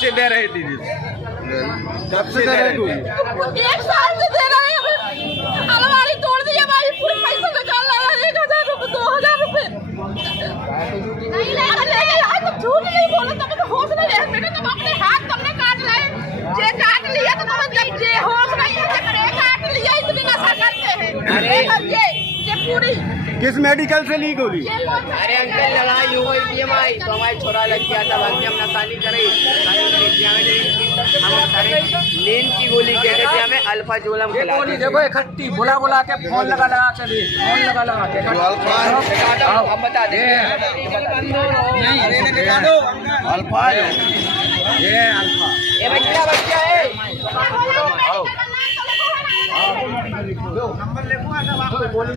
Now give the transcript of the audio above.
से दे रही थी? कब से दे रही थी? 1 साल से दे रहे हैं। अलमारी तोड़ दी हमारी, पूरे पैसे निकाल लाया, 1000 रुपए 2000 रुपए नहीं ले। तुम झूठ नहीं बोलो, तुम तो होश नहीं है बेटा, तुम अपने हाथ तुमने काट लाए। जे काट लिया तो तुम जब जे होश नहीं है, जे काट लिया, इतनी नशा करते हैं। ये पूरी किस मेडिकल से ली गोली? अरे अंकल लड़ाई हो गई थी हमारी, तो हमारे छोरा लग गया था, बाकी हम नशानी करे हम करे नींद की गोली कह रहे थे हमें, अल्फा जोलम गोली देखो इकट्ठी बुला के फोन लगा के फोन लगा के हम बता दें अल्फा ये अल्फा ये बच्चा है।